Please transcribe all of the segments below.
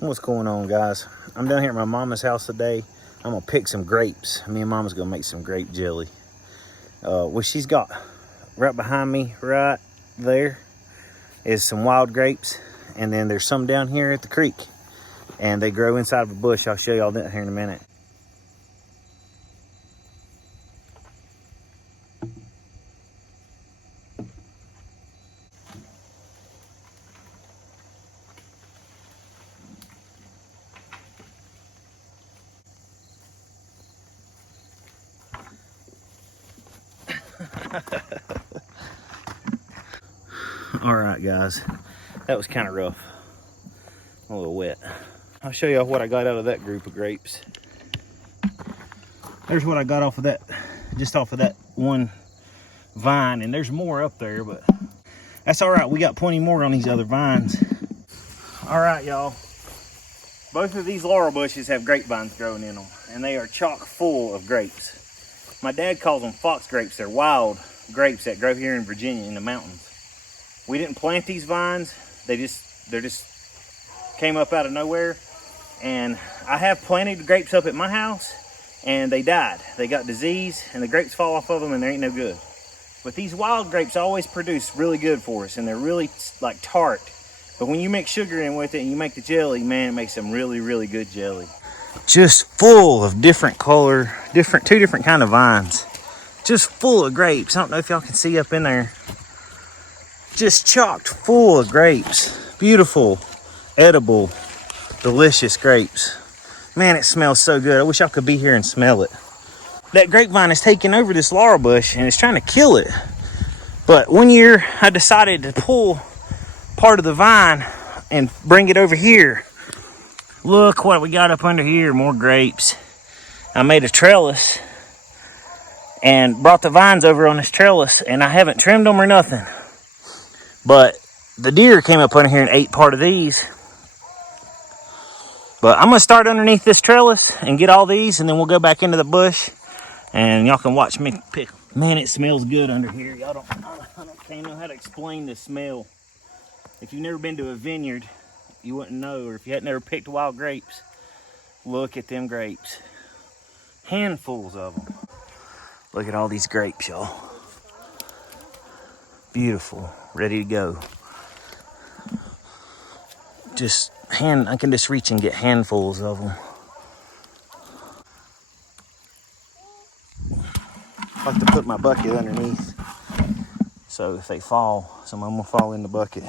What's going on, guys? I'm down here at my mama's house today. I'm gonna pick some grapes. Me and mama's gonna make some grape jelly. What she's got right behind me right there is some wild grapes, and then there's some down here at the creek, and they grow inside of a bush. I'll show y'all that here in a minute. All right, guys, that was kind of rough, a little wet. I'll show y'all what I got out of that group of grapes. There's what I got off of that, just off of that one vine, and there's more up there, but that's all right. We got plenty more on these other vines. All right, y'all, both of these laurel bushes have grapevines growing in them, and they are chock full of grapes. My dad calls them fox grapes. They're wild grapes that grow here in Virginia in the mountains. We didn't plant these vines. They just came up out of nowhere. And I have planted grapes up at my house, and they died. They got disease, and the grapes fall off of them, and they ain't no good. But these wild grapes always produce really good for us, and they're really like tart. But when you mix sugar in with it and you make the jelly, man, it makes some really, really good jelly. Just full of different color, two different kind of vines. Just full of grapes. I don't know if y'all can see up in there. Just chocked full of grapes. Beautiful, edible, delicious grapes. Man, it smells so good. I wish y'all could be here and smell it. That grapevine is taking over this laurel bush and it's trying to kill it. But one year I decided to pull part of the vine and bring it over here. Look what we got up under here, more grapes. I made a trellis and brought the vines over on this trellis, and I haven't trimmed them or nothing. But the deer came up under here and ate part of these. But I'm gonna start underneath this trellis and get all these, and then we'll go back into the bush and y'all can watch me pick. Man, it smells good under here. I can't know how to explain the smell. If you've never been to a vineyard, you wouldn't know, or if you hadn't never picked wild grapes, look at them grapes. Handfuls of them. Look at all these grapes, y'all. Beautiful, ready to go. I can just reach and get handfuls of them. I like to put my bucket underneath, so if they fall, some of them will fall in the bucket.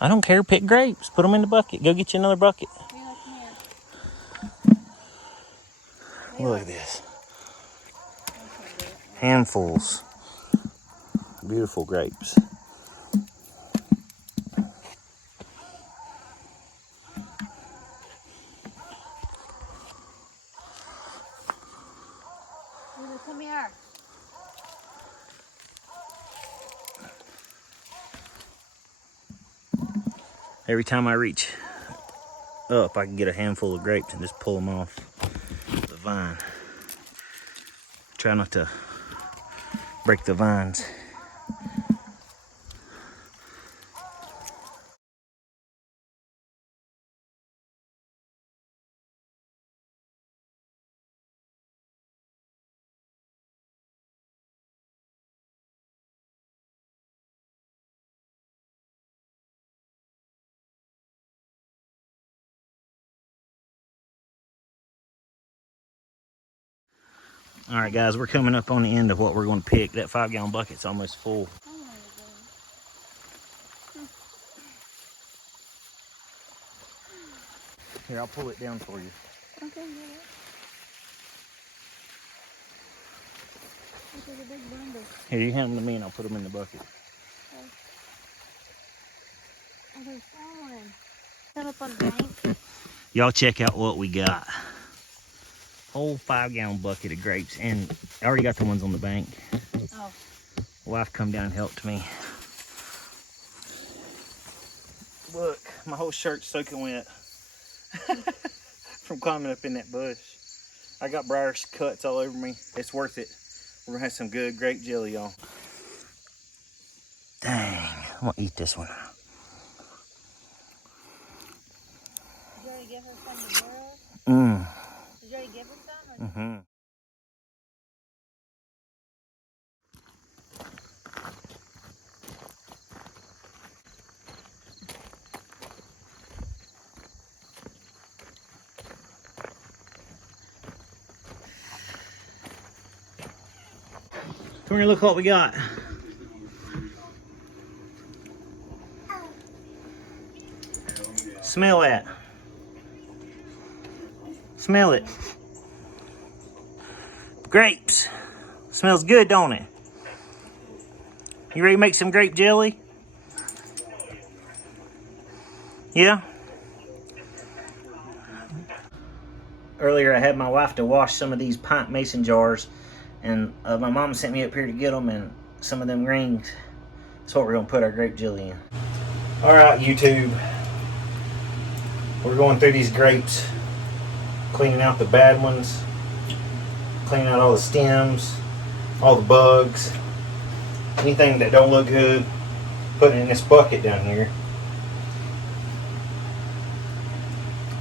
I don't care, pick grapes, put them in the bucket. Go get you another bucket. Look at this. Handfuls. Beautiful grapes. Come here. Every time I reach up, I can get a handful of grapes and just pull them off the vine. Try not to break the vines. All right, guys, we're coming up on the end of what we're going to pick. That 5-gallon bucket's almost full. Here, I'll pull it down for you. Okay, yeah. This is a big bundle. Here, you hand them to me and I'll put them in the bucket. Okay. Oh, they're falling. Set up on the bank. Y'all check out what we got. Whole 5-gallon bucket of grapes, and I already got the ones on the bank. Oh. Wife come down and helped me. Look, my whole shirt's soaking wet from climbing up in that bush. I got briar cuts all over me. It's worth it. We're gonna have some good grape jelly, y'all. Dang, I'm gonna eat this one. already give her some to borrow? Mm. Did you already give her some? Or Mm-hmm. Come here, look what we got. Smell that. Smell it. Grapes. Smells good, don't it? You ready to make some grape jelly? Yeah? Earlier I had my wife to wash some of these pint mason jars, and my mom sent me up here to get them, and some of them rings. That's what we're gonna put our grape jelly in. All right, YouTube. We're going through these grapes, cleaning out the bad ones, cleaning out all the stems, all the bugs, anything that don't look good, putting it in this bucket down here.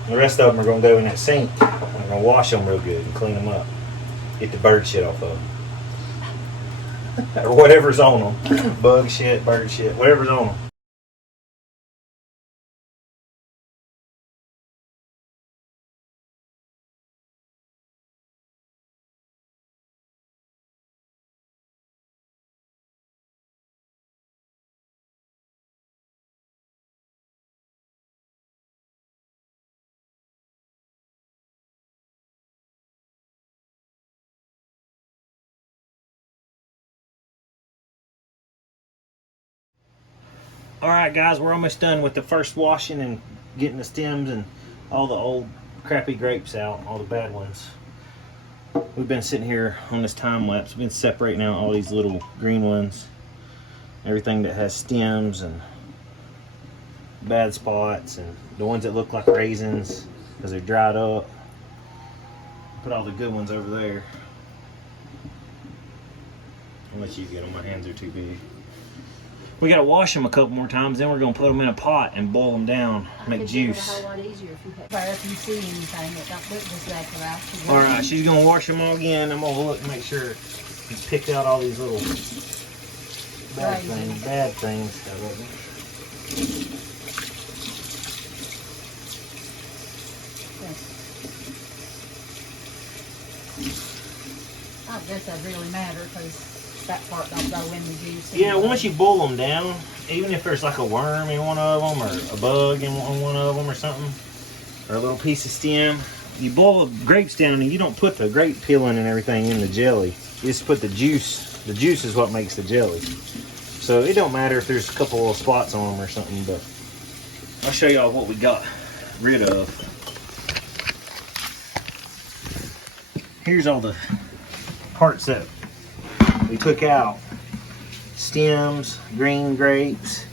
The rest of them are going to go in that sink. I'm going to wash them real good and clean them up. Get the bird shit off of them. Or whatever's on them. Bug shit, bird shit, whatever's on them. Alright guys, we're almost done with the first washing and getting the stems and all the old crappy grapes out, all the bad ones. We've been sitting here on this time lapse. We've been separating out all these little green ones. Everything that has stems and bad spots, and the ones that look like raisins because they're dried up. Put all the good ones over there. I'll let you get them, my hands are too big. We gotta wash them a couple more times, then we're gonna put them in a pot and boil them down, make juice. A whole lot easier if you had, if you see anything that don't look exactly right. All right, she's gonna wash them all again. I'm gonna look and make sure you picked out all these little bad things. I guess that really matter because that part don't go in the juice. Yeah, anyway. once you boil them down, even if there's like a worm in one of them or a bug in one of them or something, or a little piece of stem, you boil the grapes down and you don't put the grape peeling and everything in the jelly. You just put the juice. The juice is what makes the jelly. So it don't matter if there's a couple of spots on them or something, but I'll show y'all what we got rid of. Here's all the parts that we took out. Stems, green grapes,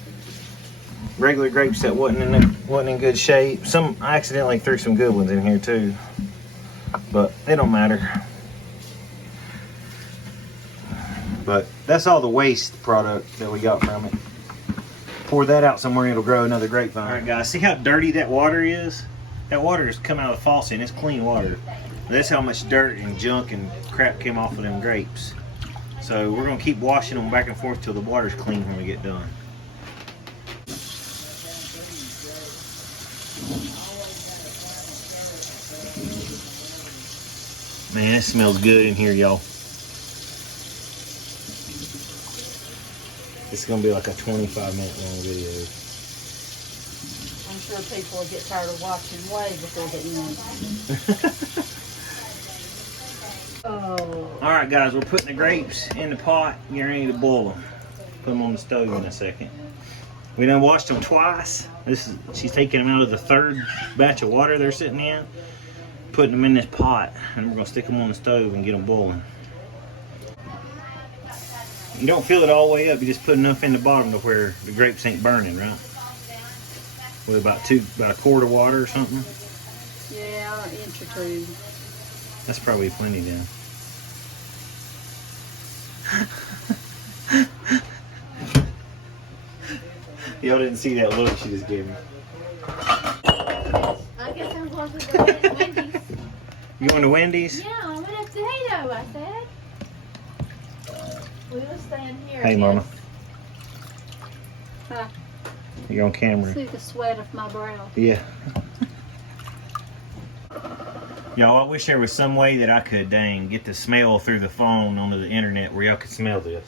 regular grapes that wasn't in good shape. Some I accidentally threw some good ones in here too, but it don't matter. But that's all the waste product that we got from it. Pour that out somewhere, it'll grow another grapevine. All right, guys, see how dirty that water is? That water has come out of the faucet and it's clean water. That's how much dirt and junk and crap came off of them grapes. So we're gonna keep washing them back and forth till the water's clean when we get done. Man, it smells good in here, y'all. It's gonna be like a 25-minute long video. I'm sure people will get tired of watching way before they end. Oh. All right, guys, we're putting the grapes in the pot. You're ready to boil them. Put them on the stove in a second. We done washed them twice. She's taking them out of the third batch of water they're sitting in, putting them in this pot, and we're gonna stick them on the stove and get them boiling. You don't fill it all the way up. You just put enough in the bottom to where the grapes ain't burning, right? With about a quart of water or something. Yeah, an inch or two. That's probably plenty then. Y'all didn't see that look she just gave me. I guess I'm going to the Wendy's. You going to Wendy's? Yeah, I went up to Hado, I said. We were staying here. Hey, I Mama. guess. Huh. You're on camera. See the sweat of my brow. Yeah. Y'all, I wish there was some way that I could, get the smell through the phone onto the internet where y'all could smell this.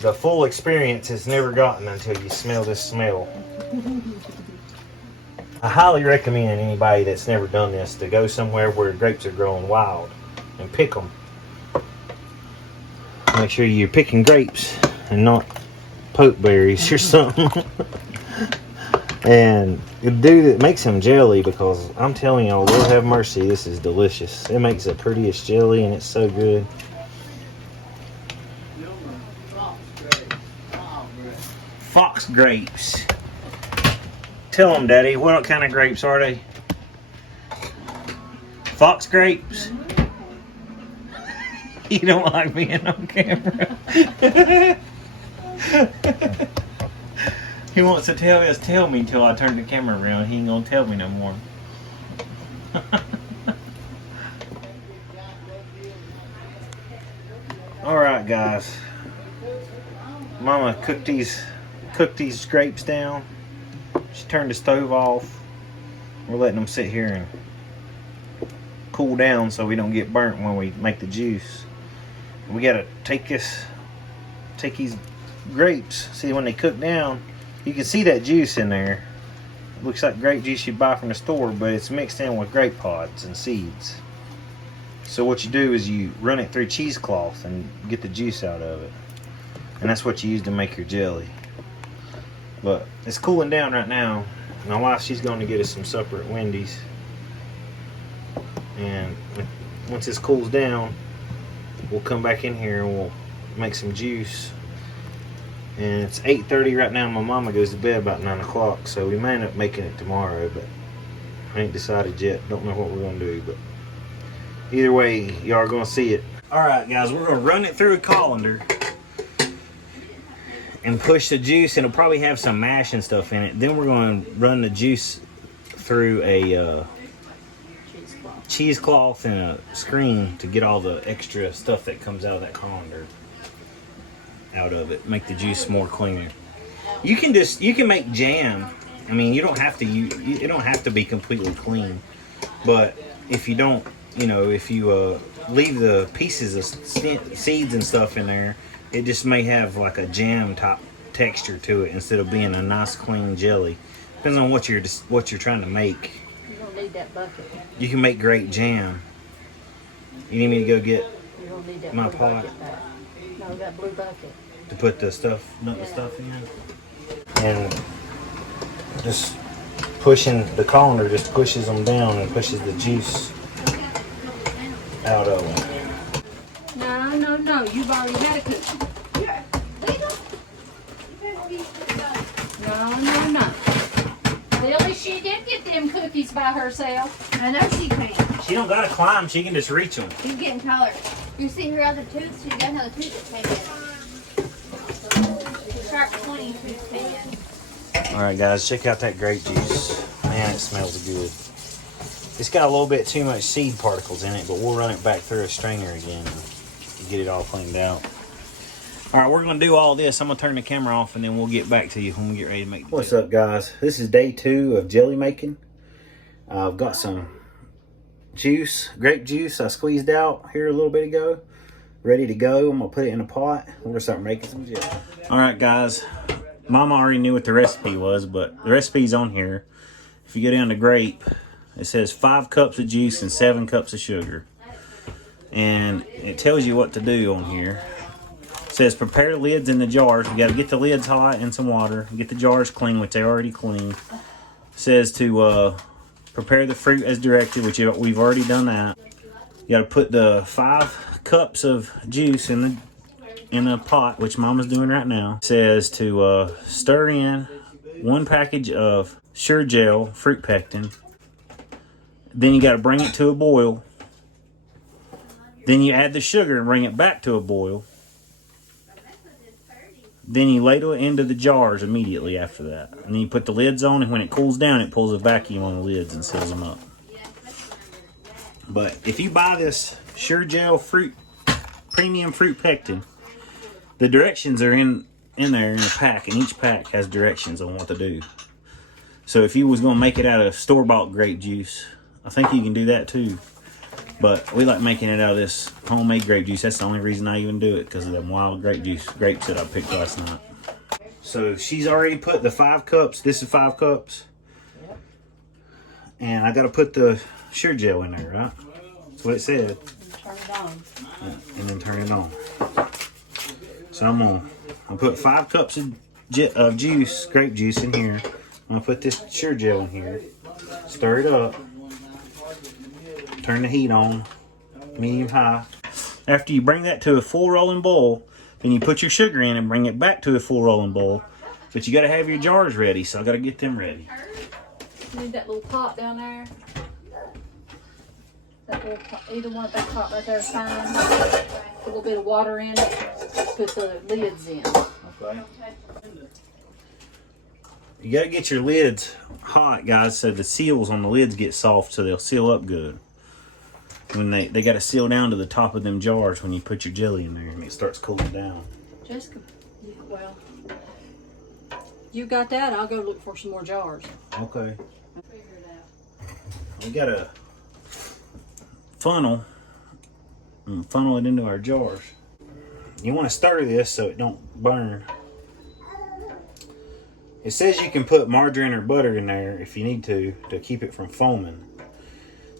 The full experience is never gotten until you smell this smell. I highly recommend anybody that's never done this to go somewhere where grapes are growing wild and pick them. Make sure you're picking grapes and not pokeberries or something. And do that, make some jelly, because I'm telling y'all, Lord have mercy, this is delicious. It makes the prettiest jelly and it's so good. Fox grapes. Tell them, Daddy, what kind of grapes are they? Fox grapes? You don't like being on camera. He wants to tell me until I turn the camera around. He ain't gonna tell me no more. Alright, guys. Mama cooked these grapes down. She turned the stove off. We're letting them sit here and cool down so we don't get burnt when we make the juice. We gotta take these grapes. See, when they cook down, you can see that juice in there. It looks like grape juice you'd buy from the store, but it's mixed in with grape pods and seeds. So what you do is you run it through cheesecloth and get the juice out of it. And that's what you use to make your jelly. But it's cooling down right now. My wife, she's going to get us some supper at Wendy's. And once this cools down, we'll come back in here and we'll make some juice. And it's 8:30 right now. My mama goes to bed about 9 o'clock, so we may end up making it tomorrow, but I ain't decided yet. Don't know what we're gonna do, but either way, y'all are gonna see it. All right, guys, we're gonna run it through a colander and push the juice, and it'll probably have some mash and stuff in it. Then we're gonna run the juice through a cheesecloth and a screen to get all the extra stuff that comes out of that colander out of it, make the juice more cleaner. You can make jam. I mean, you don't have to. It don't have to be completely clean. But if you don't, if you leave the pieces of seeds and stuff in there, it just may have like a jam type texture to it instead of being a nice clean jelly. Depends on what you're trying to make. You don't need that bucket. You can make great jam. You need me to go get You don't need that my blue pot bucket back. No, that blue bucket. to put the stuff in, and just pushing the colander just pushes them down and pushes the juice out of them. No. You've already had a cookie. No. Lily, she did get them cookies by herself. I know she can. She don't gotta climb; she can just reach them. She's getting taller. You see her other tooth? She's got another tooth that came in. Sharp 20 tooth came in. All right, guys, check out that grape juice. Man, it smells good. It's got a little bit too much seed particles in it, but we'll run it back through a strainer again and get it all cleaned out. All right, we're gonna do all this. I'm gonna turn the camera off and then we'll get back to you when we get ready to make the What's up, guys? This is day 2 of jelly making. I've got some grape juice I squeezed out here a little bit ago. Ready to go. I'm gonna put it in a pot. We're gonna start making some jelly. All right, guys. Mama already knew what the recipe was, but the recipe's on here. If you go down to grape, it says 5 cups of juice and 7 cups of sugar. And it tells you what to do on here. It says prepare the lids in the jars. You got to get the lids hot in some water. Get the jars clean, which they already cleaned. It says to prepare the fruit as directed, which we've already done that. You got to put the 5 cups of juice in a pot, which Mama's doing right now. It says to stir in 1 package of Sure Gel fruit pectin. Then you got to bring it to a boil. Then you add the sugar and bring it back to a boil. Then you ladle it into the jars immediately after that. And then you put the lids on, and when it cools down, it pulls a vacuum on the lids and seals them up. But if you buy this Sure Gel fruit, premium fruit pectin, the directions are in there in a pack, and each pack has directions on what to do. So if you was going to make it out of store-bought grape juice, I think you can do that too. But we like making it out of this homemade grape juice. That's the only reason I even do it, because of them wild grapes that I picked last night. So she's already put the 5 cups. This is 5 cups. And I got to put the Sure Gel in there, right? That's what it said. Turn it on. Yeah, and then turn it on. So I'm going to put 5 cups of juice, grape juice in here. I'm going to put this Sure Gel in here. Stir it up. Turn the heat on, medium high. After you bring that to a full rolling boil, then you put your sugar in and bring it back to a full rolling boil. But you got to have your jars ready, so I got to get them ready. You need that little pot down there. That little pot, either one of that pot right there is fine. Put a little bit of water in it. Put the lids in. Okay. You got to get your lids hot, guys, so the seals on the lids get soft, so they'll seal up good. When they got to seal down to the top of them jars when you put your jelly in there and it starts cooling down. Jessica, well, you got that. I'll go look for some more jars. Okay. We got a funnel and funnel it into our jars. You want to stir this so it don't burn. It says you can put margarine or butter in there if you need to keep it from foaming.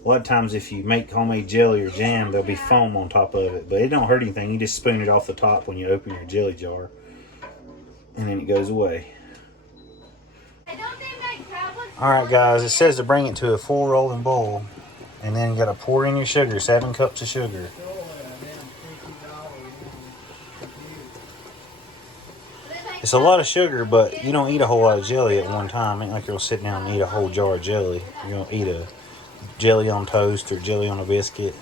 A lot of times if you make homemade jelly or jam, there'll be foam on top of it. But it don't hurt anything. You just spoon it off the top when you open your jelly jar. And then it goes away. Alright guys, it says to bring it to a full rolling boil. And then you got to pour in your sugar, 7 cups of sugar. It's a lot of sugar, but you don't eat a whole lot of jelly at one time. It ain't like you'll sit down and eat a whole jar of jelly. You're going to eat a jelly on toast or jelly on a biscuit.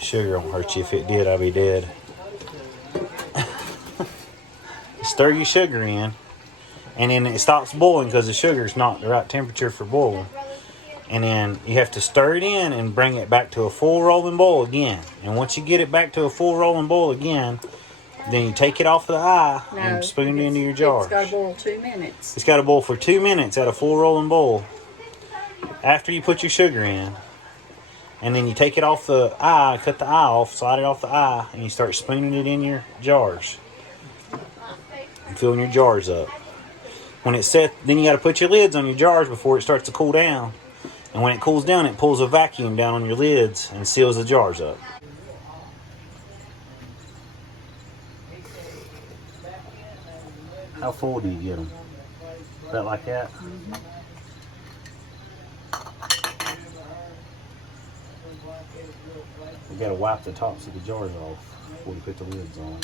Sugar won't hurt you. If it did, I'd be dead. Stir your sugar in, and then it stops boiling because the sugar's not the right temperature for boiling. And then you have to stir it in and bring it back to a full rolling boil again. And once you get it back to a full rolling boil again, then you take it off the eye and spoon it into your jar. It's got to boil 2 minutes. It's got to boil for 2 minutes at a full rolling boil. After you put your sugar in, and then you take it off the eye, cut the eye off, slide it off the eye, and you start spooning it in your jars and filling your jars up. When it's set, then you got to put your lids on your jars before it starts to cool down. And when it cools down, it pulls a vacuum down on your lids and seals the jars up. How full do you get them? About like that? Mm-hmm. You gotta wipe the tops of the jars off before you put the lids on.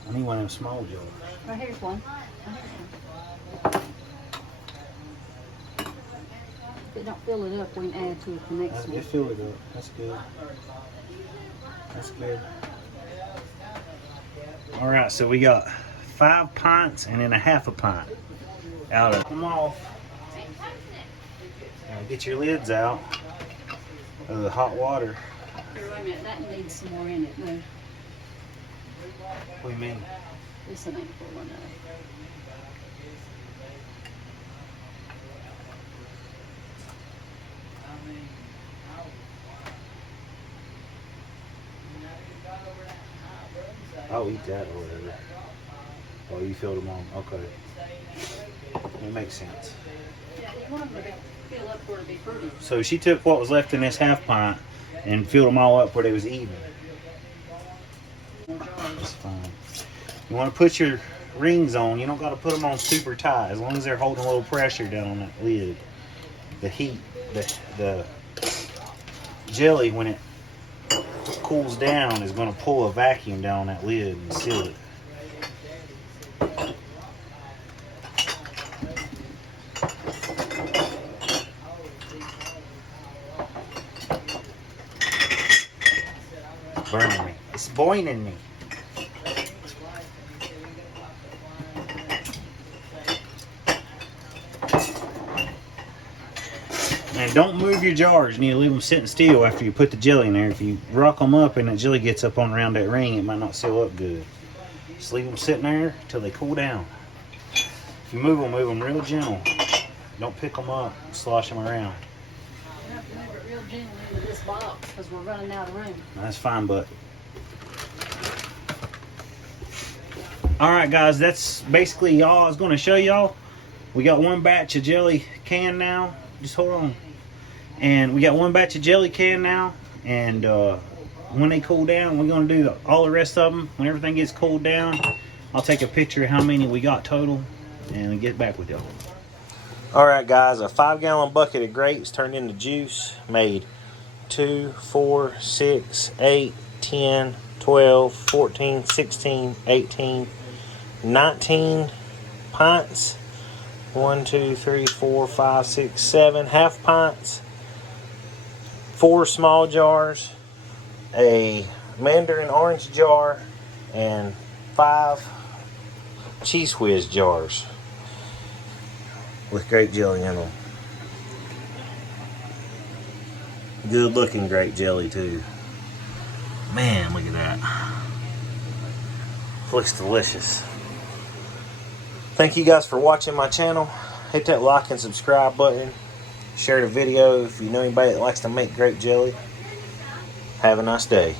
I need one of them small jars. Right here's one. If it don't fill it up, we can add to it the next one. Just fill it up. That's good. That's good. All right, so we got 5 pints and then a half a pint out of them off. Now get your lids out of the hot water. Here, wait a minute, that needs some more in it. No, What do you mean? this one ain't full enough. I'll eat that or whatever. Oh, you filled them on. Okay. It makes sense. Yeah, you want them to fill up where it be pretty. So she took what was left in this half pint and filled them all up where they was even. That's fine. You want to put your rings on. You don't got to put them on super tight. As long as they're holding a little pressure down on that lid. The heat, the jelly, when it cools down, is going to pull a vacuum down on that lid and seal it. Burning me. It's boiling me. And don't move your jars. You need to leave them sitting still after you put the jelly in there. If you rock them up and the jelly gets up on around that ring, it might not seal up good. Just leave them sitting there until they cool down. If you move them real gentle. Don't pick them up and slosh them around. You have to move it real gently into this box because we're running out of room. That's fine, but. Alright guys, that's basically all I was going to show y'all. We got one batch of jelly canned now. Just hold on. And we got one batch of jelly canned now. And when they cool down, we're going to do all the rest of them. When everything gets cooled down, I'll take a picture of how many we got total and get back with y'all. Alright guys, a 5-gallon bucket of grapes turned into juice made 2, 4, 6, 8, 10, 12, 14, 16, 18, 19 pints. 1, 2, 3, 4, 5, 6, 7 half pints. 4 small jars. A mandarin orange jar. And 5 cheese whiz jars with grape jelly in them. Good looking grape jelly too. Man, look at that. Looks delicious. Thank you guys for watching my channel. Hit that like and subscribe button. Share the video if you know anybody that likes to make grape jelly. Have a nice day.